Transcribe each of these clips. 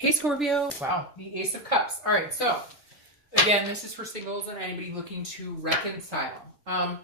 Hey Scorpio. Wow, the Ace of Cups. All right, so again, this is for singles and anybody looking to reconcile. All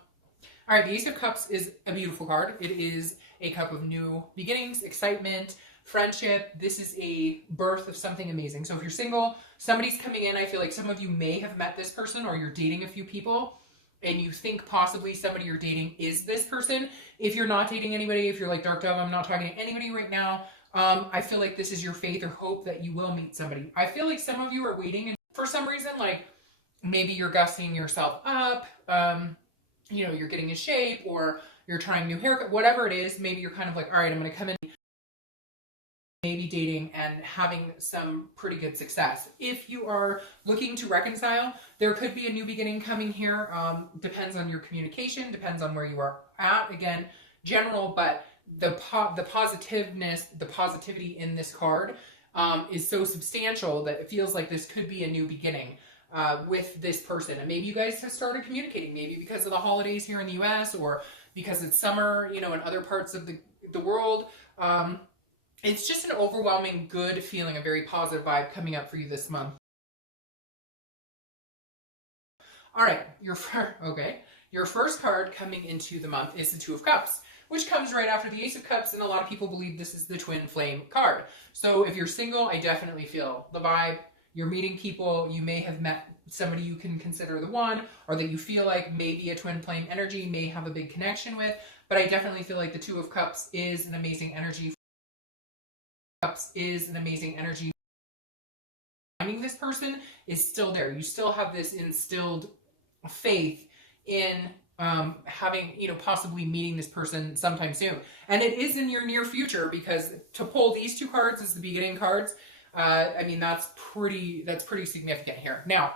right, the Ace of Cups is a beautiful card. It is a cup of new beginnings, excitement, friendship. This is a birth of something amazing. So if you're single, somebody's coming in. I feel like some of you may have met this person or you're dating a few people and you think possibly somebody you're dating is this person. If you're not dating anybody, if you're like Dark Dove, I'm not talking to anybody right now, I feel like this is your faith or hope that you will meet somebody. I feel like some of you are waiting and for some reason, like maybe you're gussing yourself up, you know, you're getting in shape or you're trying new haircut, whatever it is, maybe you're kind of like, all right, I'm going to come in, maybe dating and having some pretty good success. If you are looking to reconcile, there could be a new beginning coming here. Depends on your communication, depends on where you are at. Again, general, but the positiveness, the positivity in this card is so substantial that it feels like this could be a new beginning with this person. And maybe you guys have started communicating, maybe because of the holidays here in the US or because it's summer, you know, in other parts of the world. It's just an overwhelming good feeling, a very positive vibe coming up for you this month. All right, your first card coming into the month is the Two of Cups, which comes right after the Ace of Cups, and a lot of people believe this is the twin flame card. So if you're single, I definitely feel the vibe. You're meeting people, you may have met somebody you can consider the one, or that you feel like maybe a twin flame energy may have a big connection with, but I definitely feel like the Two of Cups is an amazing energy. Finding this person is still there. You still have this instilled faith in having, you know, possibly meeting this person sometime soon. And it is in your near future, because to pull these two cards as the beginning cards, I mean, that's pretty significant here. Now,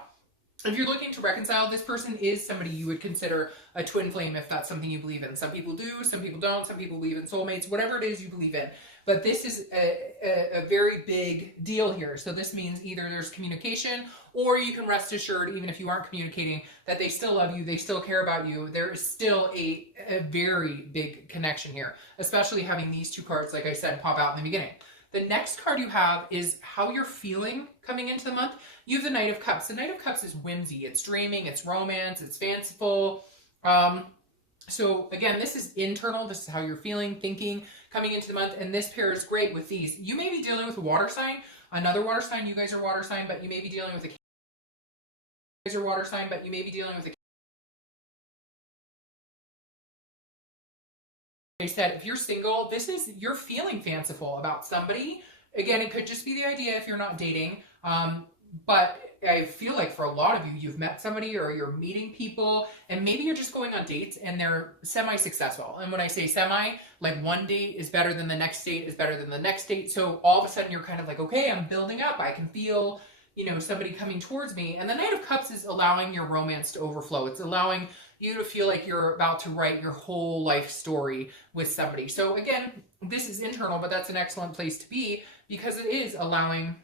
if you're looking to reconcile, this person is somebody you would consider a twin flame if that's something you believe in. Some people do, some people don't, some people believe in soulmates, whatever it is you believe in. But this is a very big deal here. So this means either there's communication, or you can rest assured, even if you aren't communicating, that they still love you, they still care about you. There is still a very big connection here, especially having these two cards, like I said, pop out in the beginning. The next card you have is how you're feeling coming into the month. You have the Knight of Cups. The Knight of Cups is whimsy, it's dreaming, it's romance, it's fanciful. So again, this is internal. This is how you're feeling, thinking, coming into the month. And this pairs great with these. You may be dealing with a water sign, another water sign. You guys are water sign, but you may be dealing with a... You guys are water sign, but you may be dealing with a... I said, if you're single, this is, you're feeling fanciful about somebody. Again, it could just be the idea if you're not dating. But I feel like for a lot of you, you've met somebody or you're meeting people, and maybe you're just going on dates and they're semi-successful. And when I say semi, like one date is better than the next date is better than the next date. So all of a sudden you're kind of like, okay, I'm building up. I can feel, you know, somebody coming towards me. And the Knight of Cups is allowing your romance to overflow. It's allowing you to feel like you're about to write your whole life story with somebody. So again, this is internal, but that's an excellent place to be, because it is allowing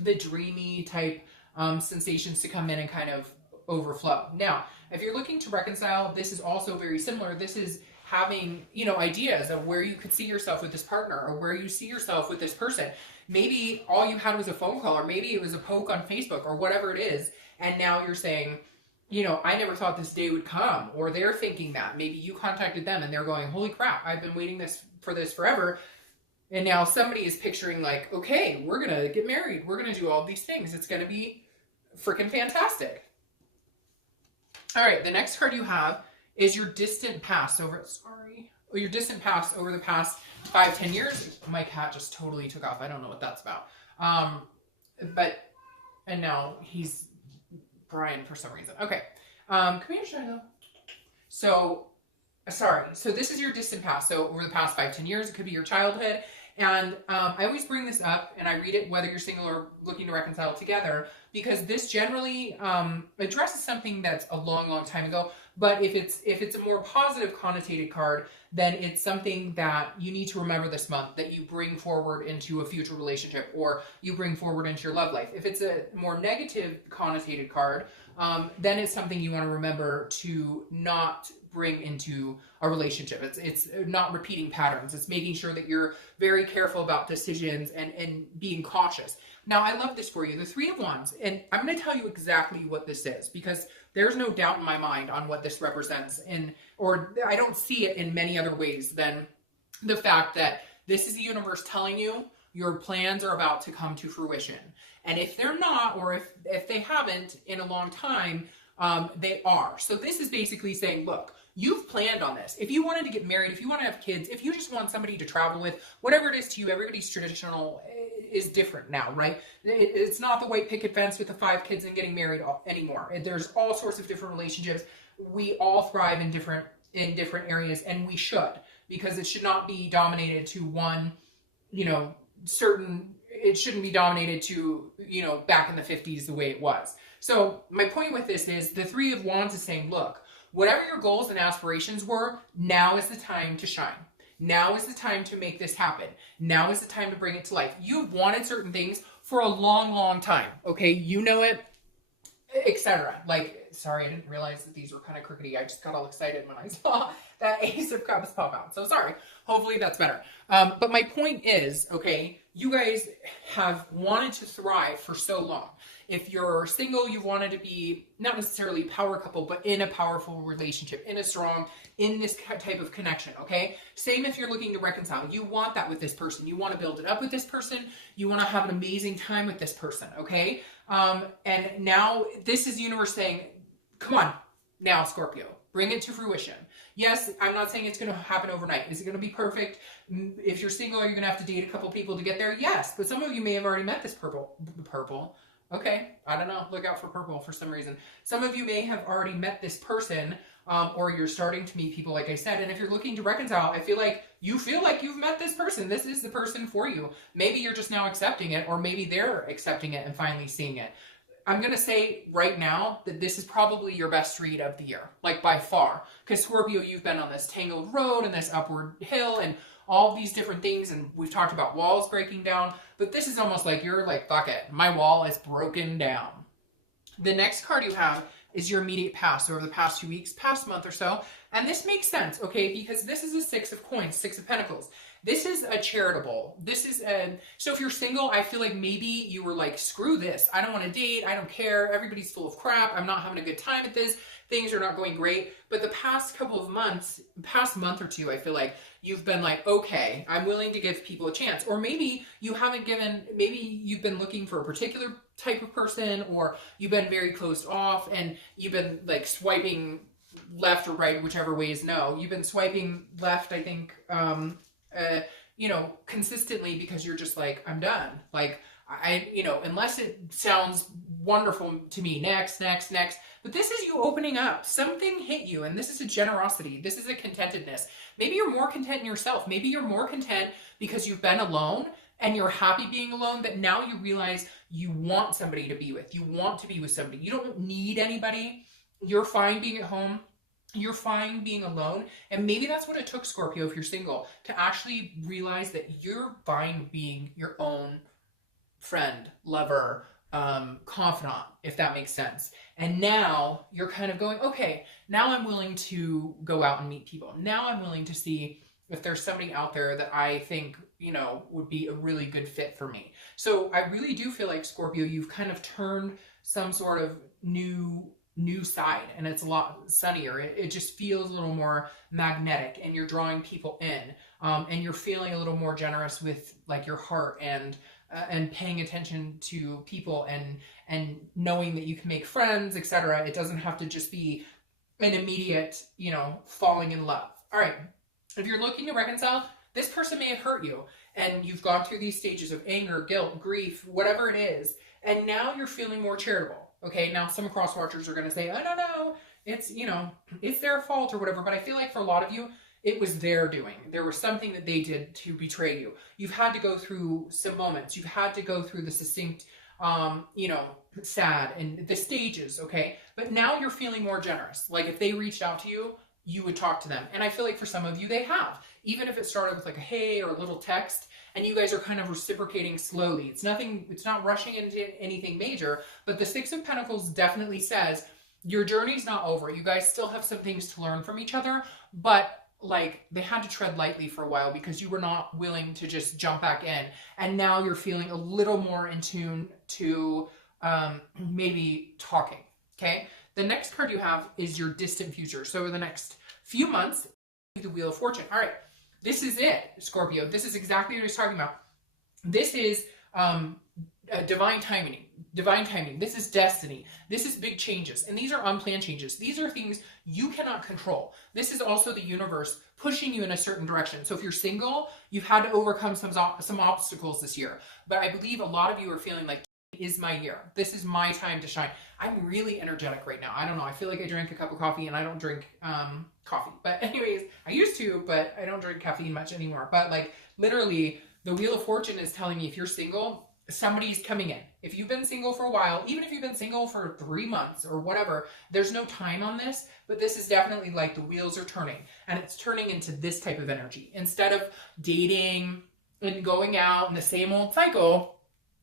the dreamy type sensations to come in and kind of overflow. Now, if you're looking to reconcile, this is also very similar. This is having, you know, ideas of where you could see yourself with this partner, or where you see yourself with this person. Maybe all you had was a phone call, or maybe it was a poke on Facebook, or whatever it is, and now you're saying, you know, I never thought this day would come. Or they're thinking that. Maybe you contacted them and they're going, holy crap, I've been waiting for this forever. And now somebody is picturing like, okay, we're going to get married. We're going to do all these things. It's going to be freaking fantastic. All right, the next card you have is your distant past your distant past over the past 5-10 years. My cat just totally took off. I don't know what that's about. And now he's Brian for some reason. Okay. Come here, Shiloh. So this is your distant past. So over the past 5-10 years, it could be your childhood. And I always bring this up, and I read it whether you're single or looking to reconcile together, because this generally addresses something that's a long, long time ago. But if it's a more positive connotated card, then it's something that you need to remember this month, that you bring forward into a future relationship, or you bring forward into your love life. If it's a more negative connotated card, then it's something you want to remember to not bring into a relationship. It's not repeating patterns. It's making sure that you're very careful about decisions and being cautious. Now, I love this for you, the Three of Wands, and I'm going to tell you exactly what this is, because there's no doubt in my mind on what this represents, or I don't see it in many other ways than the fact that this is the universe telling you your plans are about to come to fruition. And if they're not, or if they haven't in a long time, they are. So this is basically saying, look, you've planned on this. If you wanted to get married, if you want to have kids, if you just want somebody to travel with, whatever it is to you, everybody's traditional is different now, right? It's not the white picket fence with the 5 kids and getting married anymore. There's all sorts of different relationships. We all thrive in different areas, and we should, because it should not be dominated to one, it shouldn't be dominated to, back in the 50s the way it was. So my point with this is the Three of Wands is saying, look, whatever your goals and aspirations were, now is the time to shine. Now is the time to make this happen. Now is the time to bring it to life. You've wanted certain things for a long, long time. Okay, you know it, etc. Like, sorry, I didn't realize that these were kind of crookedy. I just got all excited when I saw that Ace of Cups pop out. So sorry. Hopefully that's better. But my point is, okay, you guys have wanted to thrive for so long. If you're single, you've wanted to be not necessarily power couple, but in a powerful relationship, in this type of connection, okay? Same if you're looking to reconcile. You want that with this person. You want to build it up with this person. You want to have an amazing time with this person, okay? And now this is the universe saying, come on, now Scorpio, bring it to fruition. Yes, I'm not saying it's going to happen overnight. Is it going to be perfect? If you're single, are you going to have to date a couple people to get there? Yes, but some of you may have already met this purple. Okay, I don't know. Look out for purple for some reason. Some of you may have already met this person, or you're starting to meet people, like I said. And if you're looking to reconcile, I feel like you've met this person. This is the person for you. Maybe you're just now accepting it, or maybe they're accepting it and finally seeing it. I'm going to say right now that this is probably your best read of the year, like by far. Because Scorpio, you've been on this tangled road and this upward hill and all these different things, and we've talked about walls breaking down, but this is almost like you're like, fuck it, my wall is broken down. The next card you have is your immediate past, over the past few weeks, past month or so, and this makes sense, okay, because this is a 6 of coins, 6 of pentacles. This is a charitable. So if you're single, I feel like maybe you were like, screw this. I don't want to date. I don't care. Everybody's full of crap. I'm not having a good time at this. Things are not going great. But the past couple of months, past month or two, I feel like you've been like, okay, I'm willing to give people a chance. Or maybe you haven't maybe you've been looking for a particular type of person, or you've been very closed off and you've been like swiping left or right, whichever way is no. You've been swiping left, I think, consistently, because you're just like, I'm done. Like, unless it sounds wonderful to me, next. But this is you opening up. Something hit you, and this is a generosity. This is a contentedness. Maybe you're more content in yourself. Maybe you're more content because you've been alone and you're happy being alone, that now you realize you want somebody to be with. You want to be with somebody. You don't need anybody. You're fine being at home. You're fine being alone. And maybe that's what it took, Scorpio, if you're single, to actually realize that you're fine being your own friend, lover, confidant, if that makes sense. And now you're kind of going, okay, now I'm willing to go out and meet people. Now I'm willing to see if there's somebody out there that I think, would be a really good fit for me. So I really do feel like, Scorpio, you've kind of turned some sort of new side, and it's a lot sunnier. It just feels a little more magnetic, and you're drawing people in, and you're feeling a little more generous with like your heart, and paying attention to people, and knowing that you can make friends, etc. It doesn't have to just be an immediate, falling in love. All right. If you're looking to reconcile, this person may have hurt you, and you've gone through these stages of anger, guilt, grief, whatever it is, and now you're feeling more charitable. Okay, now some cross-watchers are going to say, I don't know, it's, it's their fault or whatever, but I feel like for a lot of you, it was their doing. There was something that they did to betray you. You've had to go through some moments. You've had to go through the succinct, sad and the stages, okay? But now you're feeling more generous. Like if they reached out to you, you would talk to them. And I feel like for some of you, they have. Even if it started with like a hey or a little text, and you guys are kind of reciprocating slowly. It's not rushing into anything major, but the 6 of Pentacles definitely says your journey's not over. You guys still have some things to learn from each other, but like they had to tread lightly for a while because you were not willing to just jump back in. And now you're feeling a little more in tune to maybe talking. Okay. The next card you have is your distant future. So over the next few months, the Wheel of Fortune. All right. This is it, Scorpio. This is exactly what he's talking about. This is divine timing. Divine timing. This is destiny. This is big changes. And these are unplanned changes. These are things you cannot control. This is also the universe pushing you in a certain direction. So if you're single, you've had to overcome some obstacles this year. But I believe a lot of you are feeling like, is my year. This is my time to shine. I'm really energetic right now. I don't know. I feel like I drank a cup of coffee and I don't drink coffee. But anyways, I used to, but I don't drink caffeine much anymore. But like literally the Wheel of Fortune is telling me if you're single, somebody's coming in. If you've been single for a while, even if you've been single for 3 months or whatever, there's no time on this, but this is definitely like the wheels are turning and it's turning into this type of energy. Instead of dating and going out in the same old cycle,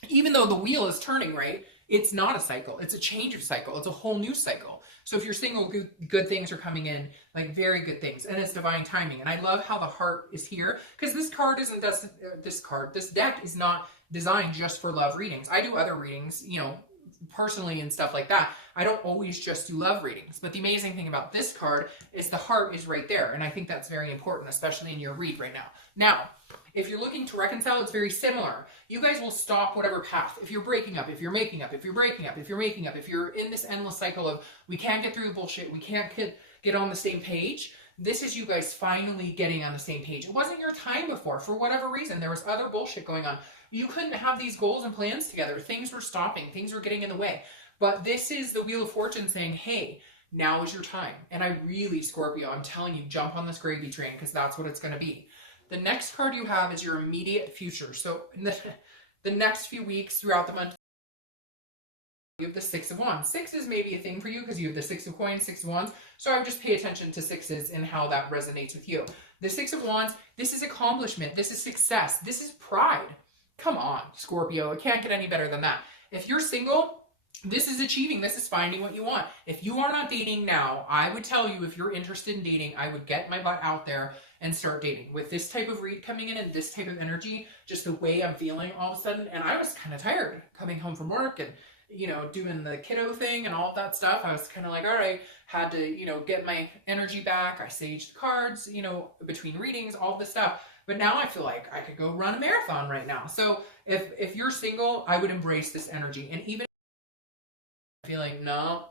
even though the wheel is turning, right? It's not a cycle. It's a change of cycle. It's a whole new cycle. So if you're single, good things are coming in, like very good things. And it's divine timing. And I love how the heart is here because this card isn't, this deck is not designed just for love readings. I do other readings, you know, personally and stuff like that. I don't always just do love readings. But the amazing thing about this card is the heart is right there. And I think that's very important, especially in your read right now. Now, if you're looking to reconcile, it's very similar. You guys will stop whatever path. If you're breaking up, if you're making up, if you're breaking up, if you're making up, if you're in this endless cycle of we can't get through the bullshit, we can't get on the same page, this is you guys finally getting on the same page. It wasn't your time before. For whatever reason, there was other bullshit going on. You couldn't have these goals and plans together. Things were stopping. Things were getting in the way. But this is the Wheel of Fortune saying, hey, now is your time. And I really, Scorpio, I'm telling you, jump on this gravy train because that's what it's going to be. The next card you have is your immediate future. So in the next few weeks throughout the month, you have the Six of Wands. Six is maybe a thing for you because you have the Six of Coins, Six of Wands. So I would just pay attention to sixes and how that resonates with you. The Six of Wands, this is accomplishment. This is success. This is pride. Come on, Scorpio. It can't get any better than that. If you're single, this is achieving. This is finding what you want. If you are not dating now, I would tell you if you're interested in dating, I would get my butt out there and start dating. With this type of read coming in and this type of energy, just the way I'm feeling all of a sudden, and I was kind of tired coming home from work and, you know, doing the kiddo thing and all of that stuff. I was kind of like, all right, had to, you know, get my energy back. I saged the cards, you know, between readings, all this stuff. But now I feel like I could go run a marathon right now. So if you're single, I would embrace this energy. And even feeling, no,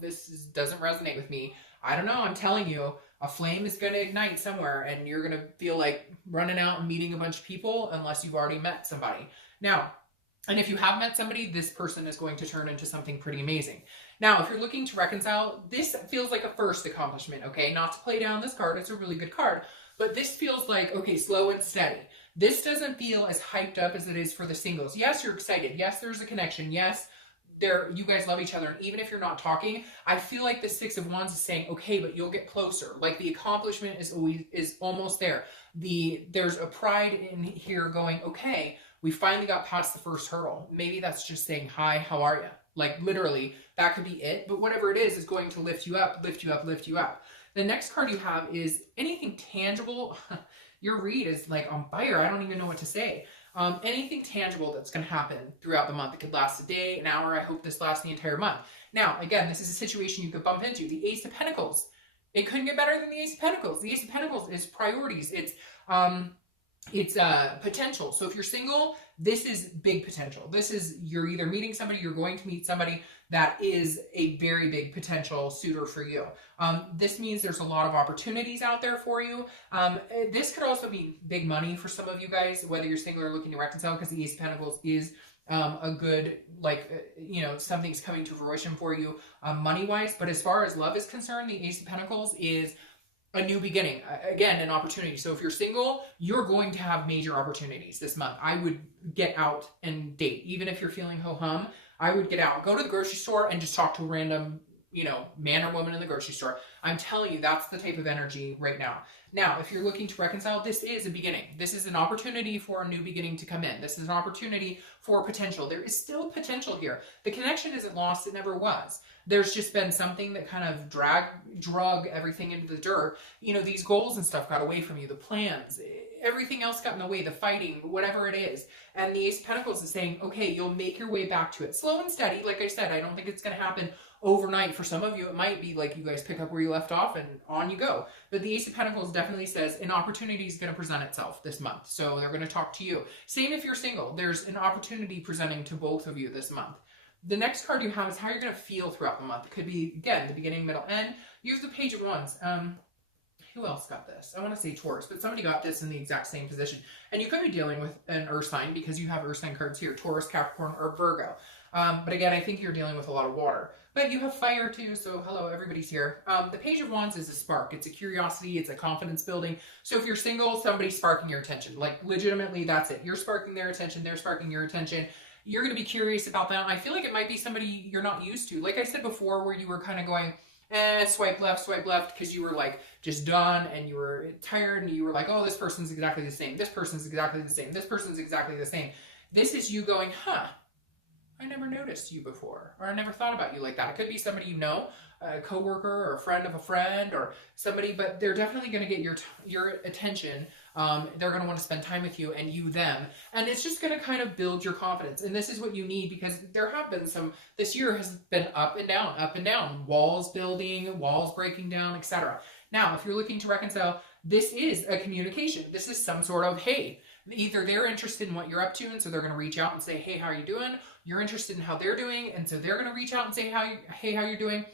this doesn't resonate with me. I don't know. I'm telling you, a flame is going to ignite somewhere and you're going to feel like running out and meeting a bunch of people unless you've already met somebody. Now, and if you have met somebody, this person is going to turn into something pretty amazing. Now, if you're looking to reconcile, this feels like a first accomplishment, okay? Not to play down this card. It's a really good card. But this feels like, okay, slow and steady. This doesn't feel as hyped up as it is for the singles. Yes, you're excited. Yes, there's a connection. Yes, you guys love each other. And even if you're not talking, I feel like the Six of Wands is saying, okay, but you'll get closer. Like the accomplishment is almost there. There's a pride in here going, okay, we finally got past the first hurdle. Maybe that's just saying, hi, how are you? Like literally, that could be it. But whatever it is going to lift you up, lift you up, lift you up. The next card you have is anything tangible. Your read is like on fire. I don't even know what to say. Anything tangible that's going to happen throughout the month. It could last a day, an hour. I hope this lasts the entire month. Now, again, this is a situation you could bump into. The Ace of Pentacles. It couldn't get better than the Ace of Pentacles. The Ace of Pentacles is priorities. It's potential. So if you're single, this is big potential. This is, you're either meeting somebody, you're going to meet somebody that is a very big potential suitor for you. This means there's a lot of opportunities out there for you. This could also be big money for some of you guys, whether you're single or looking to reconcile, because the Ace of Pentacles is a good, something's coming to fruition for you money-wise. But as far as love is concerned, the Ace of Pentacles is a new beginning. Again, an opportunity. So if you're single, you're going to have major opportunities this month. I would get out and date. Even if you're feeling ho-hum, I would get out. Go to the grocery store and just talk to a random, you know, man or woman in the grocery store. I'm telling you, that's the type of energy right now. Now, if you're looking to reconcile, this is a beginning. This is an opportunity for a new beginning to come in. This is an opportunity for potential. There is still potential here. The connection isn't lost. It never was. There's just been something that kind of drug everything into the dirt. You know, these goals and stuff got away from you, the plans, everything else got in the way, the fighting, whatever it is. And the Ace of Pentacles is saying, okay, you'll make your way back to it. Slow and steady. Like I said, I don't think it's going to happen overnight. For some of you, it might be like you guys pick up where you left off and on you go. But the Ace of Pentacles definitely says an opportunity is going to present itself this month. So they're going to talk to you. Same if you're single. There's an opportunity presenting to both of you this month. The next card you have is how you're going to feel throughout the month. It could be, again, the beginning, middle, end. You have the Page of Wands. Who else got this? I want to say Taurus, but somebody got this in the exact same position. And you could be dealing with an Earth sign because you have Earth sign cards here, Taurus, Capricorn, or Virgo. But again, I think you're dealing with a lot of water. But you have fire too, so hello, everybody's here. The Page of Wands is a spark. It's a curiosity. It's a confidence building. So if you're single, somebody's sparking your attention. Like, legitimately, that's it. You're sparking their attention. They're sparking your attention. You're going to be curious about that. I feel like it might be somebody you're not used to. Like I said before, where you were kind of going, swipe left, because you were like just done and you were tired and you were like, oh, this person's exactly the same. This person's exactly the same. This person's exactly the same. This is you going, huh, I never noticed you before, or I never thought about you like that. It could be somebody you know, a coworker or a friend of a friend or somebody, but they're definitely going to get your attention. They're going to want to spend time with you and you them. And it's just going to kind of build your confidence. And this is what you need, because there have been this year has been up and down, walls building, walls breaking down, etc. Now, if you're looking to reconcile, this is a communication. This is some sort of, hey, either they're interested in what you're up to, and so they're going to reach out and say, hey, how are you doing? You're interested in how they're doing, and so they're going to reach out and say, hey, how you're doing?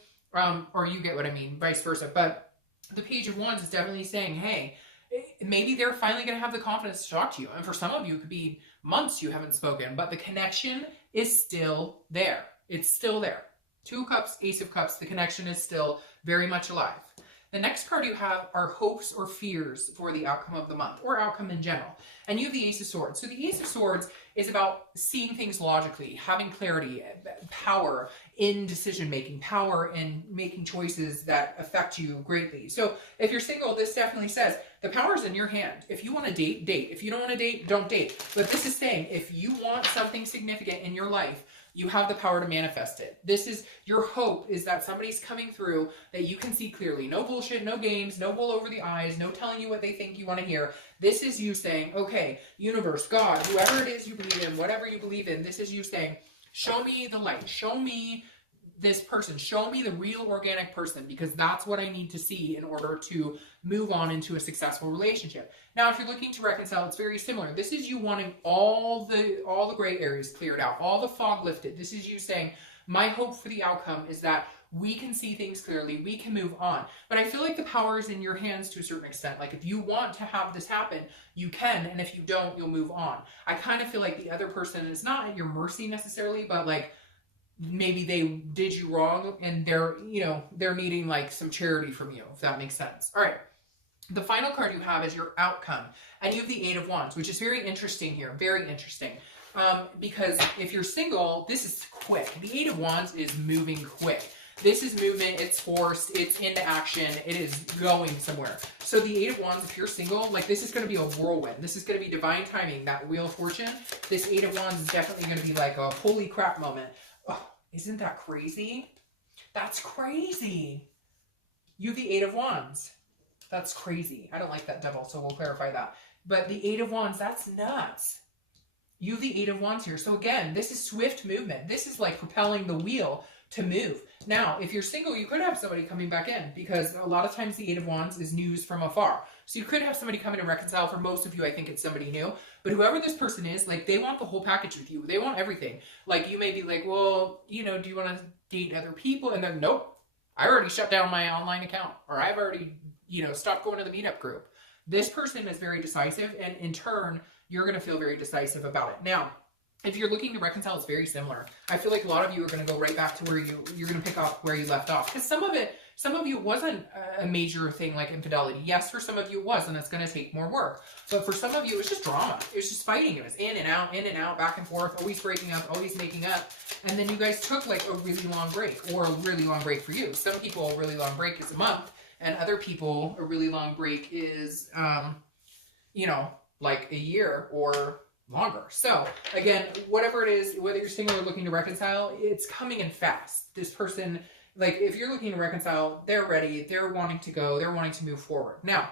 Or you get what I mean, vice versa. But the Page of Wands is definitely saying, hey, maybe they're finally going to have the confidence to talk to you. And for some of you, it could be months you haven't spoken, but the connection is still there. It's still there. Two of Cups, Ace of Cups, the connection is still very much alive. The next card you have are hopes or fears for the outcome of the month, or outcome in general. And you have the Ace of Swords. So the Ace of Swords is about seeing things logically, having clarity, power in decision-making, power in making choices that affect you greatly. So if you're single, this definitely says the power's in your hand. If you want to date, date. If you don't want to date, don't date. But this is saying if you want something significant in your life, you have the power to manifest it. This is your hope, is that somebody's coming through that you can see clearly. No bullshit, no games, no wool over the eyes, no telling you what they think you want to hear. This is you saying, okay, universe, God, whoever it is you believe in, whatever you believe in, this is you saying, show me the light, show me this person, show me the real organic person, because that's what I need to see in order to move on into a successful relationship. Now, if you're looking to reconcile, it's very similar. This is you wanting all the gray areas cleared out, all the fog lifted. This is you saying, my hope for the outcome is that we can see things clearly, we can move on. But I feel like the power is in your hands to a certain extent. Like, if you want to have this happen, you can, and if you don't, you'll move on. I kind of feel like the other person is not at your mercy necessarily, but like, maybe they did you wrong and they're needing like some charity from you, if that makes sense. All right. The final card you have is your outcome, and you have the Eight of Wands, which is very interesting here. Very interesting. Because if you're single, this is quick. The Eight of Wands is moving quick. This is movement, it's force, it's into action, it is going somewhere. So the Eight of Wands, if you're single, like, this is going to be a whirlwind. This is going to be divine timing, that Wheel of Fortune. This Eight of Wands is definitely going to be like a holy crap moment. Oh, isn't that crazy? That's crazy. You have the Eight of Wands. That's crazy. I don't like that devil, so we'll clarify that. But the Eight of Wands, that's nuts. You have the Eight of Wands here. So again, this is swift movement. This is like propelling the wheel to move. Now, if you're single, you could have somebody coming back in, because a lot of times the Eight of Wands is news from afar. So you could have somebody come in and reconcile. For most of you, I think it's somebody new. But whoever this person is, like, they want the whole package with you. They want everything. Like, you may be like, well, do you want to date other people? And then, nope, I already shut down my online account, or I've already, stopped going to the meetup group. This person is very decisive, and in turn, you're going to feel very decisive about it. Now, if you're looking to reconcile, it's very similar. I feel like a lot of you are going to go right back to where you're going to pick up where you left off. Because some Some of you it wasn't a major thing like infidelity. Yes, for some of you it was, and it's going to take more work. But for some of you, it was just drama. It was just fighting. It was in and out, back and forth, always breaking up, always making up. And then you guys took like a really long break, or a really long break for you. Some people, a really long break is a month, and other people, a really long break is, you know, like a year or longer. So again, whatever it is, whether you're single or looking to reconcile, it's coming in fast. This person, like if you're looking to reconcile, they're ready, they're wanting to go, they're wanting to move forward. Now,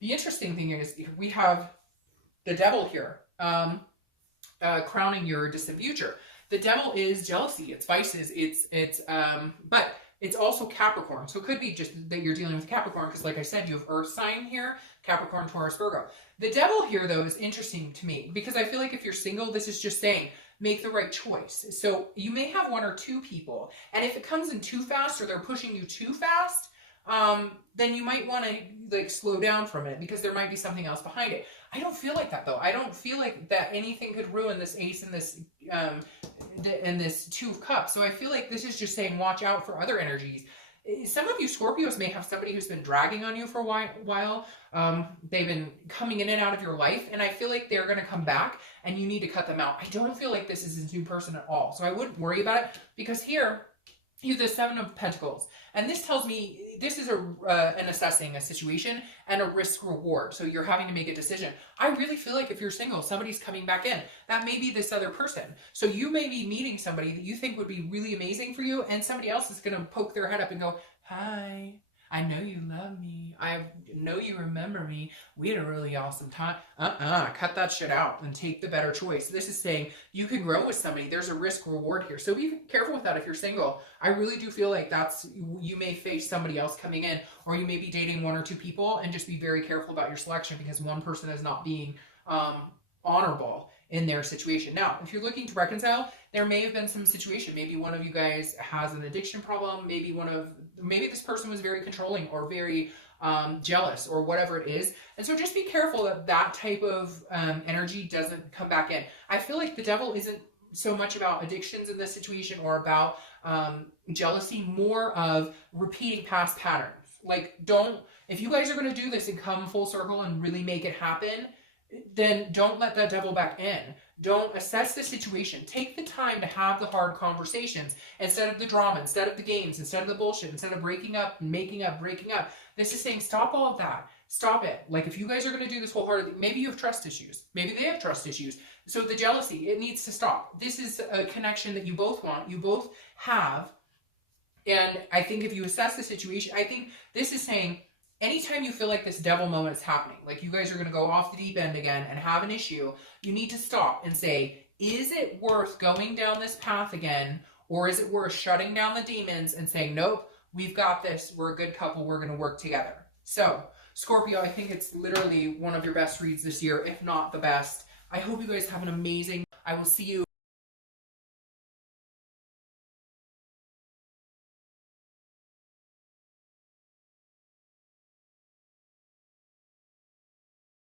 the interesting thing is we have the devil here, crowning your distant future. The devil is jealousy, it's vices, but it's also Capricorn. So it could be just that you're dealing with Capricorn because like I said, you have Earth sign here, Capricorn, Taurus, Virgo. The devil here though is interesting to me because I feel like if you're single, this is just saying, make the right choice. So you may have one or two people, and if it comes in too fast or they're pushing you too fast, then you might want to like slow down from it because there might be something else behind it. I don't feel like that though. I don't feel like that anything could ruin this ace and this two of cups. So I feel like this is just saying watch out for other energies. Some of you Scorpios may have somebody who's been dragging on you for a while. They've been coming in and out of your life, and I feel like they're going to come back and you need to cut them out. I don't feel like this is a new person at all. So I wouldn't worry about it because here you have the Seven of Pentacles. And this tells me this is an assessing a situation and a risk reward. So you're having to make a decision. I really feel like if you're single, somebody's coming back in. That may be this other person. So you may be meeting somebody that you think would be really amazing for you, and somebody else is going to poke their head up and go, hi, I know you love me. I know you remember me. We had a really awesome time. Cut that shit out and take the better choice. This is saying you can grow with somebody. There's a risk reward here. So be careful with that if you're single. I really do feel like you may face somebody else coming in, or you may be dating one or two people, and just be very careful about your selection because one person is not being honorable in their situation. Now, if you're looking to reconcile, there may have been some situation. Maybe one of you guys has an addiction problem. Maybe this person was very controlling or very jealous or whatever it is. And so just be careful that that type of energy doesn't come back in. I feel like the devil isn't so much about addictions in this situation or about jealousy, more of repeating past patterns. Like if you guys are going to do this and come full circle and really make it happen, then don't let that devil back in. Don't assess the situation. Take the time to have the hard conversations instead of the drama, instead of the games, instead of the bullshit, instead of breaking up, making up, breaking up. This is saying stop all of that. Stop it. Like if you guys are going to do this wholeheartedly, maybe you have trust issues. Maybe they have trust issues. So the jealousy, it needs to stop. This is a connection that you both want, you both have. And I think if you assess the situation, I think this is saying anytime you feel like this devil moment is happening, like you guys are going to go off the deep end again and have an issue, you need to stop and say, is it worth going down this path again? Or is it worth shutting down the demons and saying, nope, we've got this. We're a good couple. We're going to work together. So Scorpio, I think it's literally one of your best reads this year, if not the best. I hope you guys have an amazing, I will see you